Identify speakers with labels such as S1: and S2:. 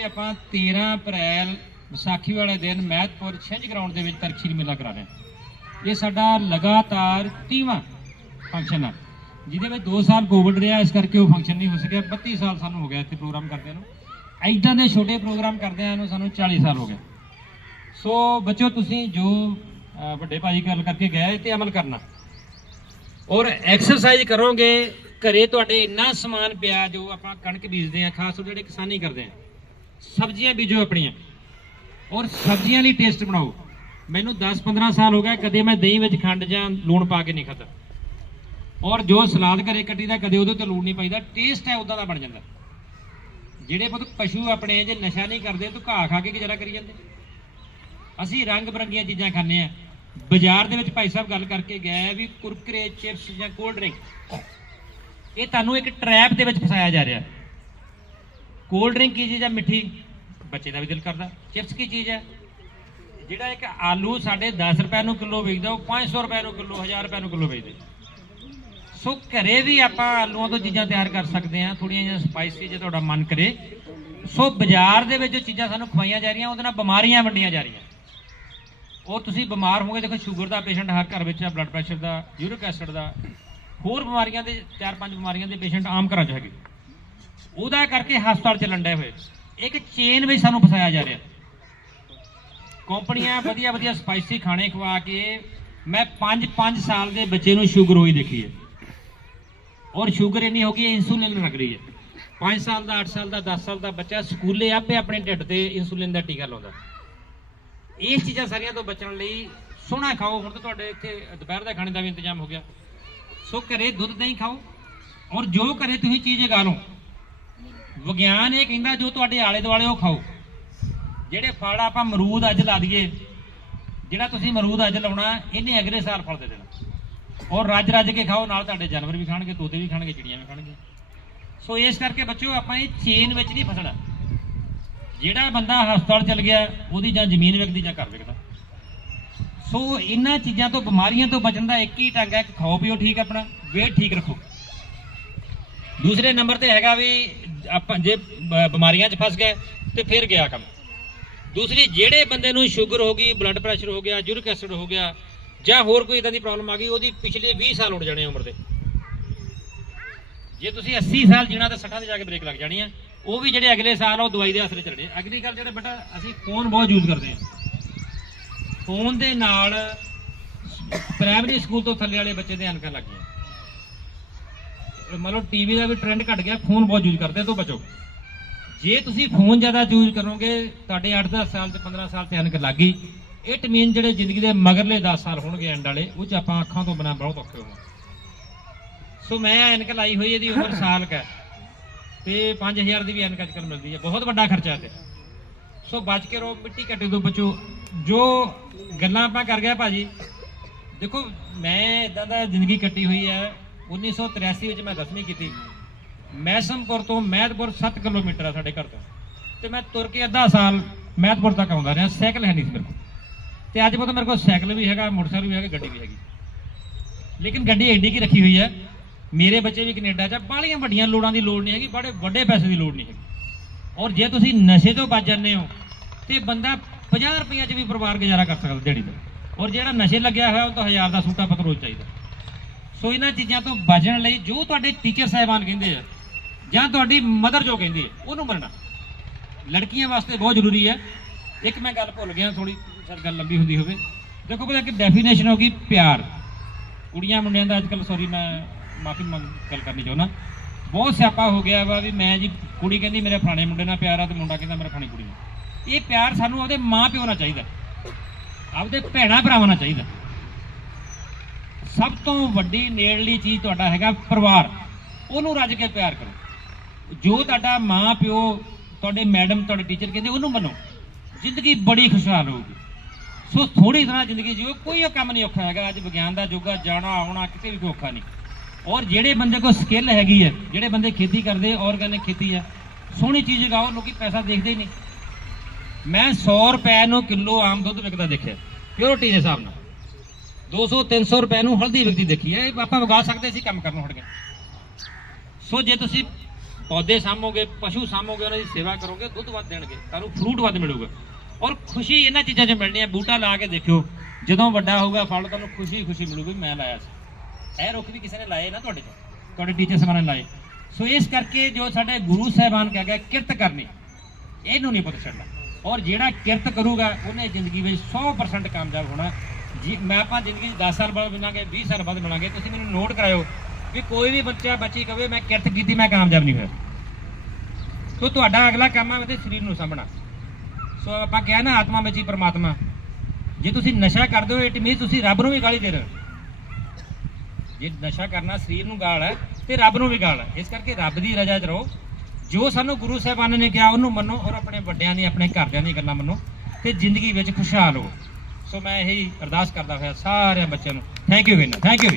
S1: ਵੀ ਆਪਾਂ 13 ਅਪ੍ਰੈਲ, ਵਿਸਾਖੀ ਵਾਲੇ ਦਿਨ ਮਹਿਤਪੁਰ ਛਿੰਝ ਗਰਾਊਂਡ ਦੇ ਵਿੱਚ ਤਰਕਸ਼ੀਲ ਮੇਲਾ ਕਰਾ ਰਹੇ ਹਾਂ। ਇਹ ਸਾਡਾ ਲਗਾਤਾਰ 30ਵਾਂ ਫੰਕਸ਼ਨ ਆ, ਜਿਹਦੇ ਵਿੱਚ 2 ਸਾਲ ਕੋਵਿਡ ਰਿਹਾ, ਇਸ ਕਰਕੇ ਉਹ ਫੰਕਸ਼ਨ ਨਹੀਂ ਹੋ ਸਕਿਆ। 32 ਸਾਲ ਸਾਨੂੰ ਹੋ ਗਿਆ ਇੱਥੇ ਪ੍ਰੋਗਰਾਮ ਕਰਦਿਆਂ ਨੂੰ। ਐਦਾਂ ਦੇ ਛੋਟੇ ਪ੍ਰੋਗਰਾਮ ਕਰਦਿਆਂ ਨੂੰ ਸਾਨੂੰ 40 ਸਾਲ ਹੋ ਗਏ। ਸੋ ਬੱਚੋ, ਤੁਸੀਂ ਜੋ ਵੱਡੇ ਭਾਈ ਗੱਲ ਕਰਕੇ ਗਏ ਤੇ ਅਮਲ ਕਰਨਾ। ਔਰ ਐਕਸਰਸਾਈਜ਼ ਕਰੋਗੇ, ਘਰੇ ਤੁਹਾਡੇ ਇੰਨਾ ਸਮਾਨ ਪਿਆ ਜੋ ਆਪਾਂ ਕਣਕ ਬੀਜਦੇ ਆ ਖਾਸ ਤੌਰ ਤੇ ਜਿਹੜੇ ਕਿਸਾਨੀ ਕਰਦੇ ਆ ਸਬਜ਼ੀਆਂ ਬੀਜੋ ਆਪਣੀਆਂ। ਔਰ ਸਬਜ਼ੀਆਂ ਲਈ ਟੇਸਟ ਬਣਾਓ। ਮੈਨੂੰ 10-15 ਸਾਲ ਹੋ ਗਏ, ਕਦੇ ਮੈਂ ਦਹੀਂ ਵਿੱਚ ਖੰਡ ਜਾਂ ਲੂਣ ਪਾ ਕੇ ਨਹੀਂ ਖਾਧਾ। ਔਰ ਜੋ ਸਲਾਦ ਘਰੇ ਕੱਟੀ ਦਾ ਕਦੇ ਉਹਦੇ ਤੇ ਲੂਣ ਨਹੀਂ ਪਾਈਦਾ। ਟੇਸਟ ਹੈ, ਉਦਾਂ ਦਾ ਬਣ ਜਾਂਦਾ। ਜਿਹੜੇ ਪੁੱਤ ਪਸ਼ੂ ਆਪਣੇ ਜੇ ਨਸ਼ਾ ਨਹੀਂ ਕਰਦੇ, ਤਾਂ ਘਾਹ ਖਾ ਕੇ ਗੁਜ਼ਾਰਾ ਕਰੀ ਜਾਂਦੇ। ਅਸੀਂ ਰੰਗ ਬਰੰਗੀਆਂ ਚੀਜ਼ਾਂ ਖਾਂਦੇ ਆ ਬਾਜ਼ਾਰ ਦੇ ਵਿੱਚ ਭਾਈ ਸਾਹਿਬ ਗੱਲ ਕਰਕੇ ਗਏ ਵੀ ਕੁਰਕਰੇ, ਚਿਪਸ ਜਾਂ ਕੋਲਡ ਡਰਿੰਕ ਇਹ ਤੁਹਾਨੂੰ ਇੱਕ ਟਰੈਪ ਦੇ ਵਿੱਚ ਫਸਾਇਆ ਜਾ ਰਿਹਾ। ਕੋਲਡ ਡਰਿੰਕ ਕੀ ਚੀਜ਼ ਹੈ? ਮਿੱਠੀ। ਬੱਚੇ ਦਾ ਵੀ ਦਿਲ ਕਰਦਾ। ਚਿਪਸ ਕੀ ਚੀਜ਼ ਹੈ? ਜਿਹੜਾ ਇੱਕ ਆਲੂ ਸਾਡੇ 10 ਰੁਪਏ ਨੂੰ ਕਿਲੋ ਵੇਚਦਾ, ਉਹ 500 ਰੁਪਏ ਨੂੰ ਕਿਲੋ 1000 ਰੁਪਏ ਨੂੰ ਕਿਲੋ ਵੇਚਦੇ। ਸੋ ਘਰੇ ਵੀ ਆਪਾਂ ਆਲੂਆਂ ਤੋਂ ਚੀਜ਼ਾਂ ਤਿਆਰ ਕਰ ਸਕਦੇ ਹਾਂ ਥੋੜੀਆਂ ਜਿਹੀਆਂ ਸਪਾਈਸੀ ਜੇ ਤੁਹਾਡਾ ਮਨ ਕਰੇ। ਸੋ ਬਾਜ਼ਾਰ ਦੇ ਵਿੱਚ ਜੋ ਚੀਜ਼ਾਂ ਸਾਨੂੰ ਖਵਾਈਆਂ ਜਾ ਰਹੀਆਂ, ਉਹਦੇ ਨਾਲ ਬਿਮਾਰੀਆਂ ਵੰਡੀਆਂ ਜਾ ਰਹੀਆਂ। ਉਹ ਤੁਸੀਂ ਬਿਮਾਰ ਹੋਗੇ ਦੇਖੋ ਸ਼ੂਗਰ ਦਾ ਪੇਸ਼ੈਂਟ ਹਰ ਘਰ ਵਿੱਚ ਹੈ ਬਲੱਡ ਪ੍ਰੈਸ਼ਰ ਦਾ ਯੂਰਿਕ ਐਸਿਡ ਦਾ। ਹੋਰ ਬਿਮਾਰੀਆਂ ਦੇ, ਚਾਰ ਪੰਜ ਬਿਮਾਰੀਆਂ ਦੇ ਪੇਸ਼ੈਂਟ ਆਮ ਘਰਾਂ 'ਚ ਹੈਗੇ। ਉਹਦਾ ਕਰਕੇ ਹਸਪਤਾਲ ਚ ਡਏ ਹੋਏ। ਇੱਕ ਚੇਨ ਵਿੱਚ ਸਾਨੂੰ ਫਸਾਇਆ ਜਾ ਰਿਹਾ। ਕੰਪਨੀਆਂ ਵਧੀਆ ਵਧੀਆ ਸਪਾਈਸੀ ਖਾਣੇ ਖਵਾ ਕੇ ਮੈਂ 5-5 ਸਾਲ ਦੇ ਬੱਚੇ ਨੂੰ ਸ਼ੂਗਰ ਹੋਈ ਦੇਖੀ ਹੈ। ਔਰ ਸ਼ੂਗਰ ਇੰਨੀ ਹੋ ਗਈ ਹੈ ਇਨਸੂਲਿਨ ਲੱਗ ਰਹੀ ਹੈ। 5 ਸਾਲ ਦਾ 8 ਸਾਲ ਦਾ 10 ਸਾਲ ਦਾ ਬੱਚਾ ਸਕੂਲੇ ਆਪੇ ਆਪਣੇ ਢਿੱਡ ਤੇ ਇਨਸੂਲਿਨ ਦਾ ਟੀਕਾ ਲਾਉਂਦਾ। ਇਹ ਚੀਜ਼ਾਂ ਸਾਰੀਆਂ ਤੋਂ ਬਚਣ ਲਈ ਸੋਹਣਾ ਖਾਓ। ਹੁਣ ਤਾਂ ਤੁਹਾਡੇ ਇੱਥੇ ਦੁਪਹਿਰ ਦਾ ਖਾਣੇ ਦਾ ਵੀ ਇੰਤਜ਼ਾਮ ਹੋ ਗਿਆ। ਸੋ ਘਰੇ ਦੁੱਧ ਦਹੀਂ ਖਾਓ। ਔਰ ਜੋ ਘਰੇ ਤੁਸੀਂ ਚੀਜ਼ ਉਗਾ ਲਓ ਵਿਗਿਆਨ ਇਹ ਕਹਿੰਦਾ ਜੋ ਤੁਹਾਡੇ ਆਲੇ ਦੁਆਲੇ ਉਹ ਖਾਓ। ਜਿਹੜੇ ਫਲ ਆਪਾਂ ਮਰੂਦ ਅੱਜ ਲਾ ਦਈਏ, ਜਿਹੜਾ ਤੁਸੀਂ ਮਰੂਦ ਅੱਜ ਲਾਉਣਾ, ਇਹਨੇ ਅਗਲੇ ਸਾਲ ਫਲ ਦੇ ਦੇਣਾ। ਔਰ ਰੱਜ ਰੱਜ ਕੇ ਖਾਓ, ਨਾਲ ਤੁਹਾਡੇ ਜਾਨਵਰ ਵੀ ਖਾਣਗੇ, ਤੋਤੇ ਵੀ ਖਾਣਗੇ, ਚਿੜੀਆਂ ਵੀ ਖਾਣਗੇ ਸੋ ਇਸ ਕਰਕੇ ਬੱਚਿਓ, ਆਪਾਂ ਇਹ ਚੇਨ ਵਿੱਚ ਨਹੀਂ ਫਸਣਾ। ਜਿਹੜਾ ਬੰਦਾ ਹਸਪਤਾਲ ਚਲ ਗਿਆ, ਉਹਦੀ ਜਾਂ ਜ਼ਮੀਨ ਵਿਕਦੀ ਜਾਂ ਘਰ ਵਿਕਦਾ ਸੋ ਇਹਨਾਂ ਚੀਜ਼ਾਂ ਤੋਂ, ਬਿਮਾਰੀਆਂ ਤੋਂ ਬਚਣ ਦਾ ਇੱਕ ਹੀ ਢੰਗ ਹੈ ਕਿ ਖਾਓ ਪੀਓ ਠੀਕ ਆਪਣਾ ਵੇਟ ਠੀਕ ਰੱਖੋ। ਦੂਸਰੇ ਨੰਬਰ ਤੇ ਹੈਗਾ ਵੀ ਆਪਾਂ ਜੇ ਬ- ਬਿਮਾਰੀਆਂ 'ਚ ਫਸ ਗਏ ਤੇ ਫਿਰ ਗਿਆ ਕੰਮ। ਦੂਸਰੀ, ਜਿਹੜੇ ਬੰਦੇ ਨੂੰ ਸ਼ੂਗਰ ਹੋ ਗਈ ਬਲੱਡ ਪ੍ਰੈਸ਼ਰ ਹੋ ਗਿਆ ਯੂਰਿਕ ਐਸਿਡ ਹੋ ਗਿਆ, ਜਾਂ ਹੋਰ ਕੋਈ ਇਦਾਂ ਦੀ ਪ੍ਰੋਬਲਮ ਆ ਗਈ, ਉਹਦੀ ਪਿਛਲੇ 20 ਸਾਲ ਉੱਡ ਜਾਣੇ ਉਮਰ ਦੇ। ਜੇ ਤੁਸੀਂ 80 ਸਾਲ ਜੀਣਾ ਤਾਂ 60 ਤੇ ਜਾ ਕੇ ਬ੍ਰੇਕ ਲੱਗ ਜਾਣੀ ਆ। ਉਹ ਵੀ ਜਿਹੜੇ ਅਗਲੇ ਸਾਲ ਆ, ਉਹ ਦਵਾਈ ਦੇ ਅਸਰ ਚੱਲਣੇ ਅਗਲੀ ਗੱਲ ਜਿਹੜੇ ਬੇਟਾ, ਅਸੀਂ ਫੋਨ ਬਹੁਤ ਯੂਜ਼ ਕਰਦੇ ਹਾਂ ਫੋਨ ਦੇ ਨਾਲ ਪ੍ਰਾਇਮਰੀ ਸਕੂਲ ਤੋਂ ਥੱਲੇ ਵਾਲੇ ਬੱਚੇ ਦੇ ਅਨਕਾਂ ਲੱਗ ਗਏ ਮਤਲਬ ਟੀਵੀ ਦਾ ਵੀ ਟ੍ਰੈਂਡ ਘਟ ਗਿਆ ਫੋਨ ਬਹੁਤ ਯੂਜ਼ ਕਰਦੇ ਤੋਂ ਬਚੋ। ਜੇ ਤੁਸੀਂ ਫੋਨ ਜ਼ਿਆਦਾ ਯੂਜ਼ ਕਰੋਗੇ ਤੁਹਾਡੇ 8-10 ਸਾਲ ਤੇ 15 ਸਾਲ ਤੇ ਅਨਕ ਲੱਗ ਗਈ। ਇਟ ਮੀਨ ਜਿਹੜੇ ਜ਼ਿੰਦਗੀ ਦੇ ਮਗਰਲੇ 10 ਸਾਲ ਹੋਣਗੇ ਐਂਡ ਵਾਲੇ ਉਹ ਚ ਆਪਾਂ ਅੱਖਾਂ ਤੋਂ ਬਿਨਾਂ ਬਹੁਤ ਔਖੇ ਹੋਵਾਂਗੇ। ਸੋ ਮੈਂ ਐਨਕ ਲਾਈ ਹੋਈ ਇਹਦੀ ਉਮਰ ਸਾਲ ਕ ਤੇ 5000 ਦੀ ਵੀ ਐਨਕ ਅੱਜਕੱਲ ਮਿਲਦੀ ਹੈ ਬਹੁਤ ਵੱਡਾ ਖਰਚਾ ਤੇ। ਸੋ ਬਚ ਕੇ ਰਹੋ ਮਿੱਟੀ ਘੱਟੇ ਤੋਂ ਬਚੋ। ਜੋ ਗੱਲਾਂ ਆਪਾਂ ਕਰ ਗਏ ਭਾਜੀ ਦੇਖੋ ਮੈਂ ਇਦਾਂ ਦਾ ਜ਼ਿੰਦਗੀ ਕੱਟੀ ਹੋਈ ਹੈ 1983 ਵਿੱਚ ਮੈਂ 10ਵੀਂ ਕੀਤੀ। ਮੈਸਮਪੁਰ ਤੋਂ ਮਹਿਤਪੁਰ 7 ਕਿਲੋਮੀਟਰ ਆ ਸਾਡੇ ਘਰ ਤੋਂ। ਤੇ ਮੈਂ ਤੁਰ ਕੇ ਅੱਧਾ ਸਾਲ ਮਹਿਤਪੁਰ ਤੱਕ ਆਉਂਦਾ ਰਿਹਾ। ਸਾਈਕਲ ਹੈ ਨਹੀਂ ਸੀ ਮੇਰੇ ਕੋਲ। ਤੇ ਅੱਜ ਪਤਾ ਮੇਰੇ ਕੋਲ ਸਾਈਕਲ ਵੀ ਹੈਗਾ ਮੋਟਰਸਾਈਕਲ ਵੀ ਹੈਗਾ ਗੱਡੀ ਵੀ ਹੈਗੀ। ਲੇਕਿਨ ਗੱਡੀ ਐਡੀ ਕੀ ਰੱਖੀ ਹੋਈ ਹੈ? ਮੇਰੇ ਬੱਚੇ ਵੀ ਕੈਨੇਡਾ 'ਚ ਆ, ਬਾਹਲੀਆਂ ਵੱਡੀਆਂ ਲੋੜਾਂ ਦੀ ਲੋੜ ਨਹੀਂ ਹੈਗੀ ਬੜੇ ਵੱਡੇ ਪੈਸੇ ਦੀ ਲੋੜ ਨਹੀਂ ਹੈਗੀ। ਔਰ ਜੇ ਤੁਸੀਂ ਨਸ਼ੇ ਤੋਂ ਬਚ ਜਾਂਦੇ ਹੋ ਤੇ ਬੰਦਾ 50 ਰੁਪਈਆ 'ਚ ਵੀ ਪਰਿਵਾਰ ਗੁਜ਼ਾਰਾ ਕਰ ਸਕਦਾ ਦਿਹਾੜੀ ਦਾ। ਔਰ ਜਿਹੜਾ ਨਸ਼ੇ ਲੱਗਿਆ ਹੋਇਆ ਉਹ ਤਾਂ ਹਜ਼ਾਰ ਦਾ ਸੂਟਾ ਪਤ ਰੋਜ਼ ਚਾਹੀਦਾ। ਸੋ ਇਹਨਾਂ ਚੀਜ਼ਾਂ ਤੋਂ ਬਚਣ ਲਈ ਜੋ ਤੁਹਾਡੇ ਟੀਚਰ ਸਾਹਿਬਾਨ ਕਹਿੰਦੇ ਆ, ਜਾਂ ਤੁਹਾਡੀ ਮਦਰ ਜੋ ਕਹਿੰਦੀ ਹੈ ਉਹਨੂੰ ਮੰਨਣਾ। ਲੜਕੀਆਂ ਵਾਸਤੇ ਬਹੁਤ ਜ਼ਰੂਰੀ ਹੈ ਇੱਕ ਮੈਂ ਗੱਲ ਭੁੱਲ ਗਿਆ ਥੋੜੀ ਸਰ ਗੱਲ ਲੰਬੀ ਹੁੰਦੀ ਹੋਵੇ। ਦੇਖੋ ਪਹਿਲਾਂ ਇੱਕ ਡੈਫੀਨੇਸ਼ਨ ਹੋ ਗਈ ਪਿਆਰ। ਕੁੜੀਆਂ ਮੁੰਡਿਆਂ ਦਾ ਅੱਜਕੱਲ ਸੌਰੀ ਮੈਂ ਮਾਫੀ ਮੰਗ, ਗੱਲ ਕਰਨੀ ਚਾਹੁੰਦਾ। ਬਹੁਤ ਸਿਆਪਾ ਹੋ ਗਿਆ ਵਾ ਵੀ ਮੈਂ ਜੀ, ਕੁੜੀ ਕਹਿੰਦੀ ਮੇਰੇ ਫਲਾਣੇ ਮੁੰਡੇ ਨਾਲ ਪਿਆਰ ਆ ਤੇ ਮੁੰਡਾ ਕਹਿੰਦਾ ਮੇਰੇ ਫਲਾਣੀ ਕੁੜੀ ਨਾਲ। ਇਹ ਪਿਆਰ ਸਾਨੂੰ ਉਹਦੇ ਮਾਂ ਪਿਓ ਨਾਲ ਚਾਹੀਦਾ। ਆਪਦੇ ਭੈਣਾਂ ਭਰਾਵਾਂ ਨਾਲ ਚਾਹੀਦਾ। ਸਭ ਤੋਂ ਵੱਡੀ ਨੇੜਲੀ ਚੀਜ਼ ਤੁਹਾਡਾ ਹੈਗਾ ਪਰਿਵਾਰ। ਉਹਨੂੰ ਰੱਜ ਕੇ ਪਿਆਰ ਕਰੋ। ਜੋ ਤੁਹਾਡਾ ਮਾਂ ਪਿਓ, ਤੁਹਾਡੇ ਮੈਡਮ, ਤੁਹਾਡੇ ਟੀਚਰ ਕਹਿੰਦੇ, ਉਹਨੂੰ ਮੰਨੋ। ਜ਼ਿੰਦਗੀ ਬੜੀ ਖੁਸ਼ਹਾਲ ਹੋਊਗੀ। ਸੋ ਥੋੜੀ ਤਰ੍ਹਾਂ ਜ਼ਿੰਦਗੀ ਜਿਓ, ਕੋਈ ਉਹ ਕੰਮ ਨਹੀਂ ਔਖਾ ਹੈਗਾ। ਅੱਜ ਵਿਗਿਆਨ ਦਾ ਯੁੱਗ ਆ, ਜਾਣਾ, ਆਉਣਾ, ਕਿਤੇ ਵੀ ਔਖਾ ਨਹੀਂ। ਔਰ ਜਿਹੜੇ ਬੰਦੇ ਕੋਲ ਸਕਿੱਲ ਹੈਗੀ ਹੈ, ਜਿਹੜੇ ਬੰਦੇ ਖੇਤੀ ਕਰਦੇ ਆਰਗੈਨਿਕ ਖੇਤੀ ਹੈ, ਸੋਹਣੀ ਚੀਜ਼ ਉਗਾਓ, ਲੋਕੀ ਪੈਸਾ ਦੇਖਦੇ ਹੀ ਨਹੀਂ। ਮੈਂ 100 ਰੁਪਏ ਨੂੰ ਕਿਲੋ ਆਮ ਦੁੱਧ ਵਿਕਦਾ ਦੇਖਿਆ। ਪਿਓਰਟੀ ਦੇ ਹਿਸਾਬ ਨਾਲ। 200 300 ਰੁਪਏ ਨੂੰ ਹਲਦੀ ਵਿਕਦੀ ਦੇਖੀ ਹੈ। ਇਹ ਆਪਾਂ ਉਗਾ ਸਕਦੇ ਸੀ ਕੰਮ ਕਰਨੋਂ ਹਟ ਗਏ ਸੋ ਜੇ ਤੁਸੀਂ ਪੌਦੇ ਸਾਂਭੋਗੇ, ਪਸ਼ੂ ਸਾਂਭੋਗੇ, ਉਹਨਾਂ ਦੀ ਸੇਵਾ ਕਰੋਗੇ, ਦੁੱਧ ਵੱਧ ਦੇਣਗੇ, ਤੁਹਾਨੂੰ ਫਰੂਟ ਵੱਧ ਮਿਲੂਗਾ। ਔਰ ਖੁਸ਼ੀ ਇਹਨਾਂ ਚੀਜ਼ਾਂ 'ਚ ਮਿਲਣੀ ਹੈ ਬੂਟਾ ਲਾ ਕੇ ਦੇਖਿਓ, ਜਦੋਂ ਵੱਡਾ ਹੋਊਗਾ ਫਲ, ਤੁਹਾਨੂੰ ਖੁਸ਼ੀ ਖੁਸ਼ੀ ਮਿਲੂਗੀ, ਮੈਂ ਲਾਇਆ ਸੀ। ਇਹ ਰੁੱਖ ਵੀ ਕਿਸੇ ਨੇ ਲਾਏ ਨਾ ਤੁਹਾਡੇ ਤੋਂ ਤੁਹਾਡੇ ਟੀਚਰ ਸਾਹਿਬਾਨ ਨੇ ਲਾਏ। ਸੋ ਇਸ ਕਰਕੇ ਜੋ ਸਾਡੇ ਗੁਰੂ ਸਾਹਿਬਾਨ ਕਹਿ ਗਏ, ਕਿਰਤ ਕਰਨੀ। ਇਹਨੂੰ ਨਹੀਂ ਪਤਾ ਛੱਡਣਾ। ਔਰ ਜਿਹੜਾ ਕਿਰਤ ਕਰੂਗਾ, ਉਹਨੇ ਜ਼ਿੰਦਗੀ ਵਿੱਚ 100% ਕਾਮਯਾਬ ਹੋਣਾ। ਜੀ, ਮੈਂ ਆਪਾਂ ਜ਼ਿੰਦਗੀ 'ਚ 10 ਸਾਲ ਬਾਅਦ ਬਣਾਂਗੇ 20 ਸਾਲ ਬਾਅਦ ਬਣਾਂਗੇ, ਤੁਸੀਂ ਮੈਨੂੰ ਨੋਟ ਕਰਾਇਓ ਵੀ ਕੋਈ ਵੀ ਬੱਚਾ ਬੱਚੀ ਕਵੇ, ਮੈਂ ਕਿਰਤ ਕੀਤੀ, ਮੈਂ ਕਾਮਯਾਬ ਨਹੀਂ ਹੋਇਆ। ਸੋ ਤੁਹਾਡਾ ਅਗਲਾ ਕੰਮ ਹੈ ਉਹਦੇ ਸਰੀਰ ਨੂੰ ਸਾਂਭਣਾ। ਸੋ ਆਪਾਂ ਕਿਹਾ ਨਾ, ਆਤਮਾ ਵਿੱਚ ਹੀ ਪ੍ਰਮਾਤਮਾ। ਜੇ ਤੁਸੀਂ ਨਸ਼ਾ ਕਰਦੇ ਹੋ ਇਟ ਮੀਨਸ ਤੁਸੀਂ ਰੱਬ ਨੂੰ ਵੀ ਗਾਲੀ ਦੇ ਰਹੇ ਹੋ। ਜੇ ਨਸ਼ਾ ਕਰਨਾ ਸਰੀਰ ਨੂੰ ਗਾਲ ਹੈ, ਤੇ ਰੱਬ ਨੂੰ ਵੀ ਗਾਲ ਹੈ। ਇਸ ਕਰਕੇ ਰੱਬ ਦੀ ਰਜ਼ਾ 'ਚ ਰਹੋ। ਜੋ ਸਾਨੂੰ ਗੁਰੂ ਸਾਹਿਬਾਨ ਨੇ ਕਿਹਾ, ਉਹਨੂੰ ਮੰਨੋ ਔਰ ਆਪਣੇ ਵੱਡਿਆਂ ਦੀ, ਆਪਣੇ ਘਰਦਿਆਂ ਦੀ ਗੱਲਾਂ ਮੰਨੋ ਤੇ ਜ਼ਿੰਦਗੀ ਵਿੱਚ ਖੁਸ਼ਹਾਲ ਹੋ ਸੋ ਮੈਂ ਇਹੀ ਅਰਦਾਸ ਕਰਦਾ ਹੋਇਆ ਸਾਰਿਆਂ ਬੱਚਿਆਂ ਨੂੰ। Thank you Veena thank you